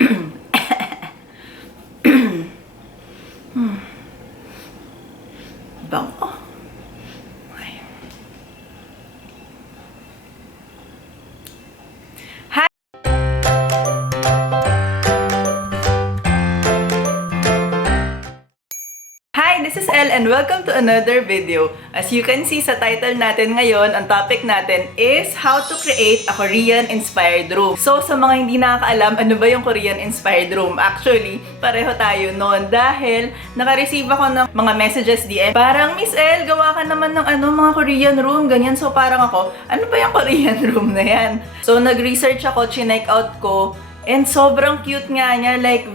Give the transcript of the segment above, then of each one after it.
Bango. Okay. Hi! Hi, this is Elle and welcome to another video. As you can see sa title natin ngayon, ang topic natin is how to create a Korean-inspired room. So, sa mga hindi nakakaalam, ano ba yung Korean-inspired room? Actually, pareho tayo noon dahil naka-receive ako ng mga messages DM. Parang, Miss Elle, gawa ka naman ng mga Korean room, ganyan. So, parang ako, ano ba yung Korean room na yan? So, nag-research ako, chinek out ko, and sobrang cute nga niya, like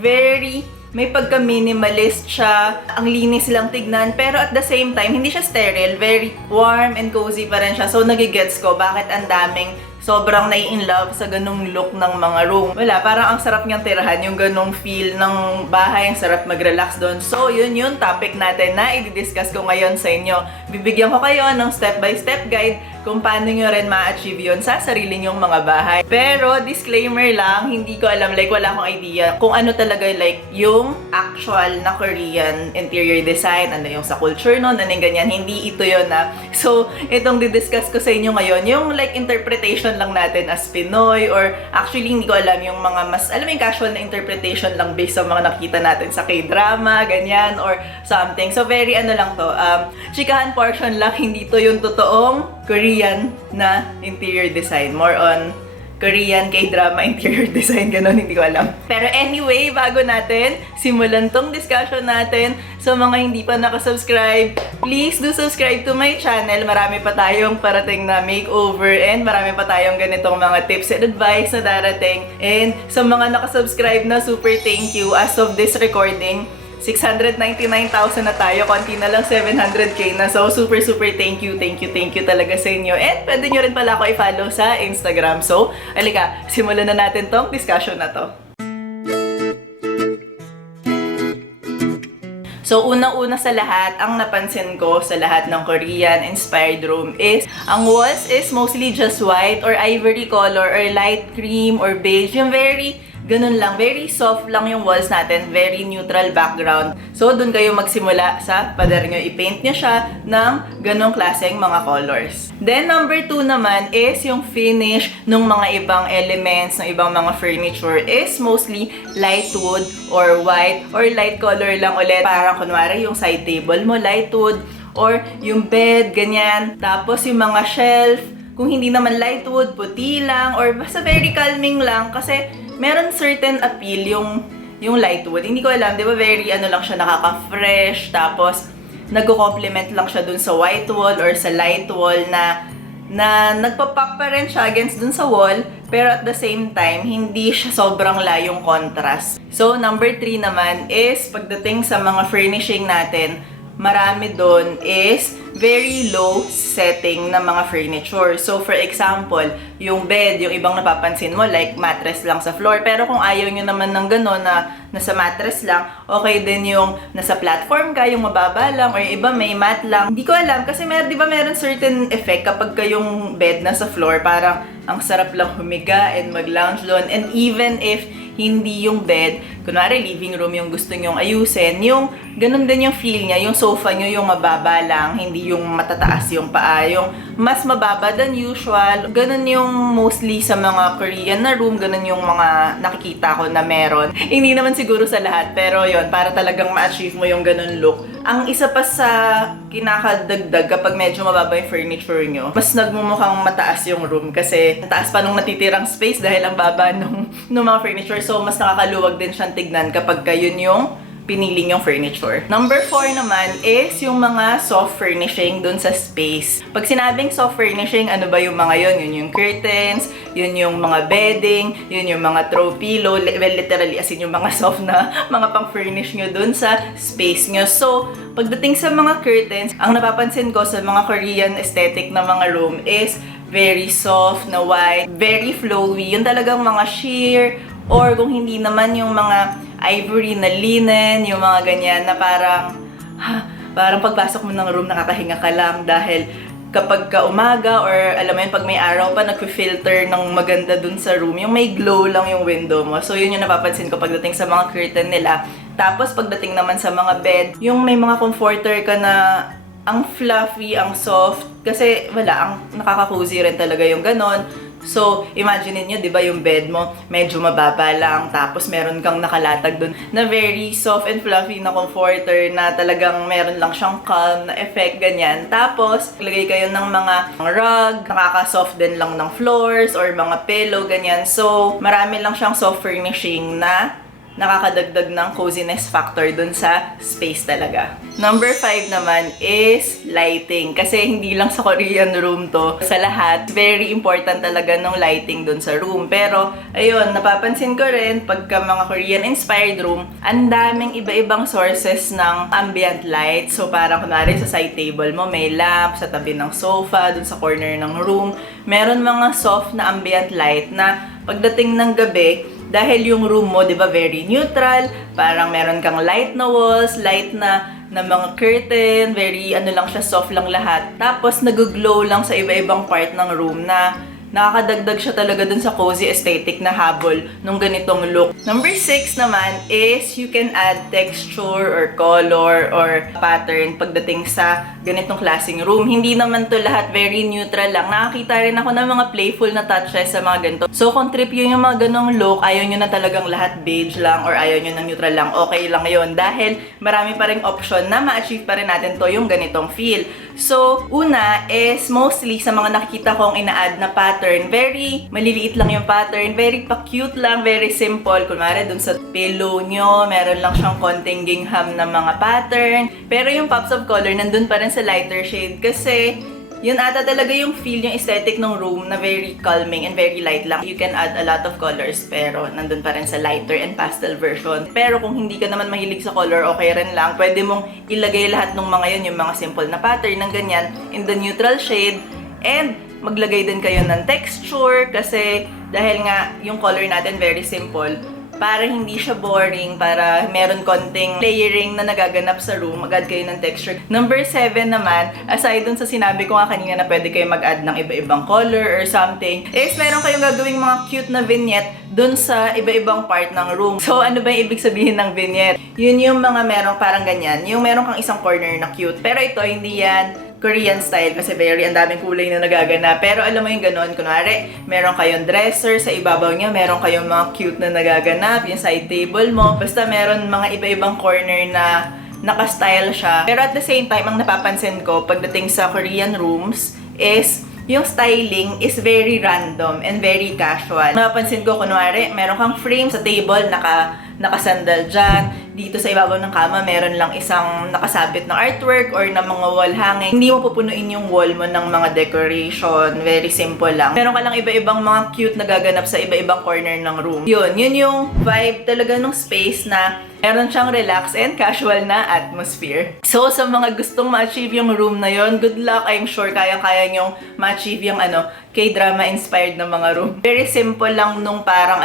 may pagka-minimalist siya, ang linis lang tignan, pero at the same time, hindi siya sterile, very warm and cozy pa rin siya. So, nagigets ko bakit ang daming sobrang nai-in-love sa ganung look ng mga room. Wala, parang ang sarap niyang tirahan, yung ganung feel ng bahay, ang sarap mag-relax doon. So, yun yung topic natin na i-discuss ko ngayon sa inyo. Bibigyan ko kayo ng step-by-step guide kung paano nyo rin ma-achieve yun sa sarili nyong mga bahay. Pero, disclaimer lang, hindi ko alam, like wala akong idea kung ano talaga like yung actual na Korean interior design, ano yung sa culture nun, ano yung ganyan. Hindi ito yun na. So, itong didiscuss ko sa inyo ngayon, yung like interpretation lang natin as Pinoy, or actually hindi ko alam yung mga mas, alam mo yung casual na interpretation lang based sa mga nakita natin sa K-drama, ganyan, or something. So, very ano lang to, chikahan portion lang, hindi to yung totoong Korean na interior design. More on Korean K-drama interior design, ganun, hindi ko alam. Pero anyway, bago natin simulan tong discussion natin, sa mga hindi pa nakasubscribe, please do subscribe to my channel. Marami pa tayong parating na makeover and marami pa tayong ganitong mga tips and advice na darating. And sa mga nakasubscribe na, super thank you. As of this recording, 699,000 na tayo. Konti na lang 700k na. So, super thank you talaga sa inyo. And pwede nyo rin pala ako i-follow sa Instagram. So, alika, simulan na natin tong discussion na to. So, unang-una sa lahat, ang napansin ko sa lahat ng Korean-inspired room is, ang walls is mostly just white or ivory color or light cream or beige. Yung very ganun lang, very soft lang yung walls natin, very neutral background. So, dun kayo magsimula sa pader nyo. I-paint nyo siya ng ganung klaseng mga colors. Then, number 2 naman is yung finish ng mga ibang elements, ng ibang mga furniture is mostly light wood or white or light color lang ulit. Parang kunwari yung side table mo, light wood, or yung bed, ganyan. Tapos yung mga shelf, kung hindi naman light wood, puti lang, or basta very calming lang kasi meron certain appeal yung light wood. Hindi ko alam, di ba very ano lang siya, nakaka-fresh, tapos nagko-complement lang siya dun sa white wall or sa light wall na nagpa-pop pa rin siya against dun sa wall, pero at the same time, hindi siya sobrang layong contrast. So, number 3 naman is, pagdating sa mga furnishing natin, marami doon is very low setting na mga furniture. So, for example, yung bed, yung ibang napapansin mo, like mattress lang sa floor. Pero kung ayaw nyo naman ng gano'n na nasa mattress lang, okay din yung nasa platform ka, yung mababa lang, or yung iba may mat lang. Hindi ko alam, kasi di ba meron certain effect kapag yung bed nasa floor, parang ang sarap lang humiga and mag-lounge doon. And even if hindi yung bed, kunwari living room yung gusto nyong ayusin, yung ganun din yung feel niya, yung sofa nyo yung mababa lang, hindi yung matataas yung paa, yung mas mababa than usual. Ganun yung mostly sa mga Korean na room, ganun yung mga nakikita ko na meron. Hindi naman siguro sa lahat, pero yon, para talagang ma-achieve mo yung ganun look. Ang isa pa sa kinakadagdag kapag medyo mababa yung furniture nyo, mas nagmumukhang mataas yung room kasi mataas pa nung natitirang space dahil ang baba nung mga furniture. So, mas nakakaluwag din siyang tignan kapag yun yung piniling yung furniture. Number 4 naman is yung mga soft furnishing dun sa space. Pag sinabing soft furnishing, ano ba yung mga yun? Yun yung curtains, yun yung mga bedding, yun yung mga throw pillow, well, literally as in yung mga soft na mga pang-furnish nyo dun sa space nyo. So, pagdating sa mga curtains, ang napapansin ko sa mga Korean aesthetic na mga room is very soft na white, very flowy. Yun talagang mga sheer, or kung hindi naman yung mga ivory na linen, yung mga ganyan na parang pagpasok mo ng room nakakahinga ka lang dahil kapag ka umaga or alam mo yun, pag may araw pa, nagfi-filter ng maganda dun sa room. Yung may glow lang yung window mo. So, yun yung napapansin ko pagdating sa mga curtain nila. Tapos, pagdating naman sa mga bed, yung may mga comforter ka na ang fluffy, ang soft. Kasi, wala, ang nakaka-cozy rin talaga yung ganon. So, imagine niyo, 'di ba, yung bed mo medyo mababa lang, tapos meron kang nakalatag dun na very soft and fluffy na comforter na talagang meron lang siyang calm na effect, ganyan. Tapos, lagay kayo ng mga rug, nakaka-soft din lang ng floors or mga pillow, ganyan. So, marami lang siyang soft furnishing na nakakadagdag ng coziness factor dun sa space talaga. Number 5 naman is lighting. Kasi hindi lang sa Korean room to, sa lahat, very important talaga ng lighting dun sa room. Pero, ayun, napapansin ko rin, pagka mga Korean-inspired room, ang daming iba-ibang sources ng ambient light. So, parang kunwari sa side table mo, may lamp, sa tabi ng sofa, dun sa corner ng room. Meron mga soft na ambient light na pagdating ng gabi, dahil yung room mo, di ba, very neutral, parang meron kang light na walls, light na mga curtain, very ano lang siya, soft lang lahat. Tapos nag-glow lang sa iba-ibang part ng room na nakakadagdag siya talaga dun sa cozy aesthetic na habol nung ganitong look. Number 6 naman is you can add texture or color or pattern pagdating sa ganitong klaseng room. Hindi naman to lahat very neutral lang. Nakakita rin ako ng mga playful na touches sa mga ganito. So kung trip yun yung mga ganong look, ayaw nyo na talagang lahat beige lang or ayaw nyo ng neutral lang, okay lang yun. Dahil marami pa rin option na ma-achieve pa rin natin to yung ganitong feel. So, una is mostly sa mga nakikita kong ina-add na pattern, very maliliit lang yung pattern, very pa-cute lang, very simple. Kunwari, dun sa pillow nyo, meron lang siyang konting gingham na mga pattern. Pero yung pops of color, nandun pa rin sa lighter shade kasi yun ata talaga yung feel, yung aesthetic ng room na very calming and very light lang. You can add a lot of colors pero nandun pa rin sa lighter and pastel version. Pero kung hindi ka naman mahilig sa color, okay rin lang. Pwede mong ilagay lahat ng mga yun, yung mga simple na pattern ng ganyan, in the neutral shade. And maglagay din kayo ng texture kasi dahil nga yung color natin very simple, para hindi siya boring, para meron konting layering na nagaganap sa room, mag-add kayo ng texture. Number 7 naman, aside dun sa sinabi ko nga kanina na pwede kayo mag-add ng iba-ibang color or something, is meron kayong gagawing mga cute na vignette dun sa iba-ibang part ng room. So, ano ba yung ibig sabihin ng vignette? Yun yung mga merong parang ganyan, yung meron kang isang corner na cute. Pero ito, hindi yan Korean style kasi very ang daming kulay na nagaganap. Pero alam mo yung ganon, kunwari, meron kayong dresser, sa ibabaw niya meron kayong mga cute na nagaganap, yung side table mo, basta meron mga iba-ibang corner na naka-style siya. Pero at the same time, ang napapansin ko pagdating sa Korean rooms is yung styling is very random and very casual. Napapansin ko, kunwari, meron kang frame sa table, nakasandal dyan. Dito sa ibabaw ng kama, meron lang isang nakasabit na artwork or na mga wall hanging. Hindi mo pupunuin yung wall mo ng mga decoration. Very simple lang. Meron ka lang iba-ibang mga cute na gaganap sa iba-ibang corner ng room. Yun yung vibe talaga ng space na meron siyang relax and casual na atmosphere. So, sa mga gustong ma-achieve yung room na yon, good luck. I'm sure kaya-kaya nyong ma-achieve yung K-drama inspired na mga room. Very simple lang nung parang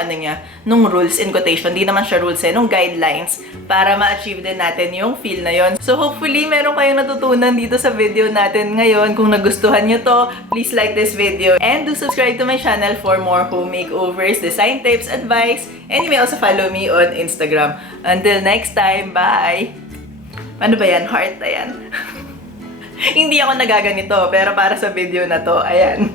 nung rules in quotation. Di naman siya rules nung guidelines para ma-achieve din natin yung feel na yon. So, hopefully, meron kayong natutunan dito sa video natin ngayon. Kung nagustuhan nyo to, please like this video and do subscribe to my channel for more home makeovers, design tips, advice, and you may also follow me on Instagram. Until next time, bye! Ano ba yan? Heart na yan. Hindi ako nagaganito, pero para sa video na to, ayan.